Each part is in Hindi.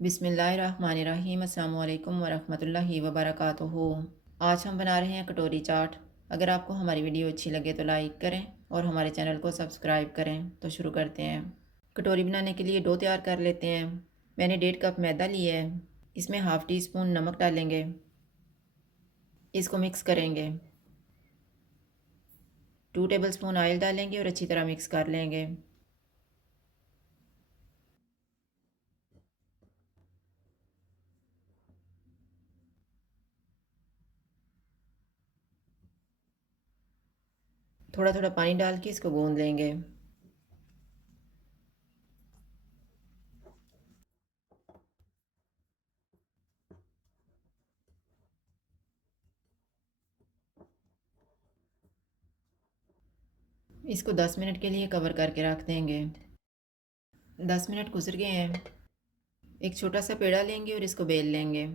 बिस्मिल्लाहिर्रहमानिर्रहीम। अस्सलामु अलैकुम वरहमतुल्लाहि वबरकातुहू। आज हम बना रहे हैं कटोरी चाट। अगर आपको हमारी वीडियो अच्छी लगे तो लाइक करें और हमारे चैनल को सब्सक्राइब करें। तो शुरू करते हैं। कटोरी बनाने के लिए डो तैयार कर लेते हैं। मैंने 1.5 कप मैदा लिया है। इसमें हाफ़ टी स्पून नमक डालेंगे। इसको मिक्स करेंगे। 2 टेबल स्पून ऑयल डालेंगे और अच्छी तरह मिक्स कर लेंगे। थोड़ा थोड़ा पानी डाल के इसको गूंद लेंगे। इसको 10 मिनट के लिए कवर करके रख देंगे। 10 मिनट गुजर गए हैं। एक छोटा सा पेड़ा लेंगे और इसको बेल लेंगे।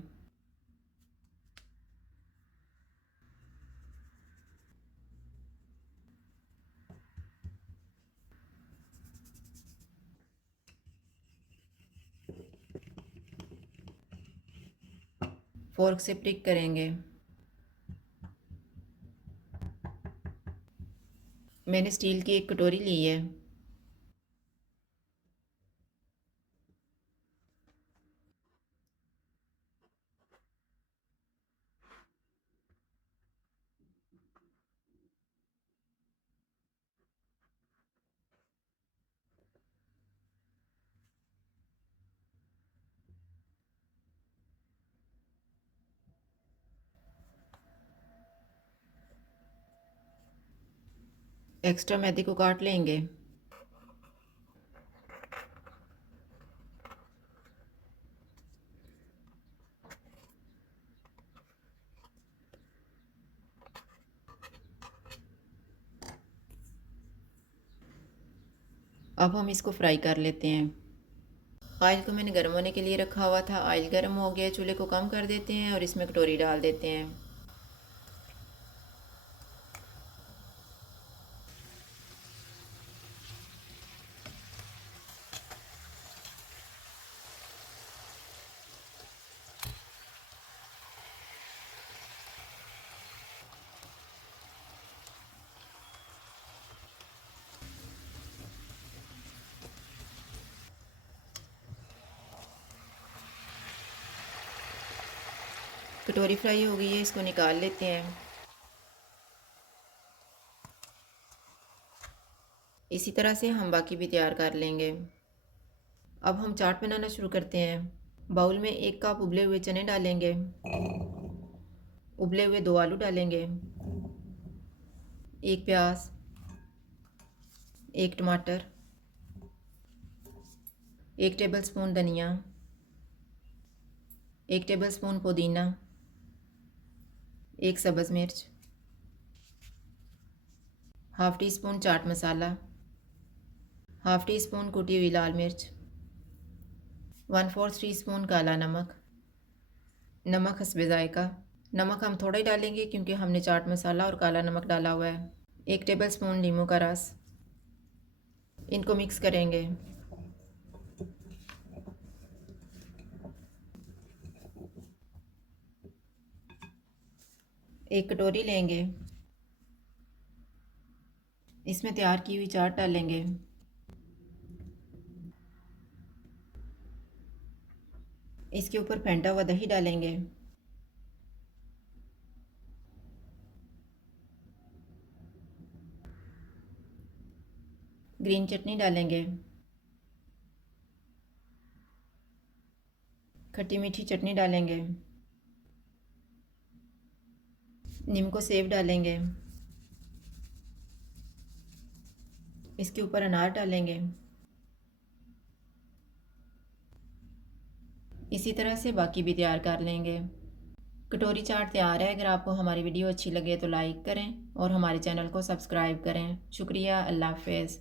फोर्क से प्रिक करेंगे। मैंने स्टील की एक कटोरी ली है। एक्स्ट्रा मैदे को काट लेंगे। अब हम इसको फ्राई कर लेते हैं। ऑयल को मैंने गर्म होने के लिए रखा हुआ था। ऑयल गर्म हो गया, चूल्हे को कम कर देते हैं और इसमें कटोरी डाल देते हैं। कटोरी फ्राई हो गई है, इसको निकाल लेते हैं। इसी तरह से हम बाकी भी तैयार कर लेंगे। अब हम चाट बनाना शुरू करते हैं। बाउल में 1 कप उबले हुए चने डालेंगे। उबले हुए 2 आलू डालेंगे। 1 प्याज, 1 टमाटर, 1 टेबल स्पून धनिया, 1 टेबल स्पून पुदीना, 1 सब्ज़ मिर्च, half tea spoon chaat masala, half tea spoon कुटी हुई लाल मिर्च, 1/4 टी स्पून काला नमक, नमक हस्बे ज़ायक़ा। नमक हम थोड़ा ही डालेंगे क्योंकि हमने चाट मसाला और काला नमक डाला हुआ है। 1 टेबल स्पून नींबू का रस। इनको मिक्स करेंगे। एक कटोरी लेंगे। इसमें तैयार की हुई चाट डालेंगे। इसके ऊपर फेंटा हुआ दही डालेंगे। ग्रीन चटनी डालेंगे। खट्टी मीठी चटनी डालेंगे। नीम को सेव डालेंगे। इसके ऊपर अनार डालेंगे। इसी तरह से बाकी भी तैयार कर लेंगे। कटोरी चाट तैयार है। अगर आपको हमारी वीडियो अच्छी लगे तो लाइक करें और हमारे चैनल को सब्सक्राइब करें। शुक्रिया। अल्लाह हाफ़िज़।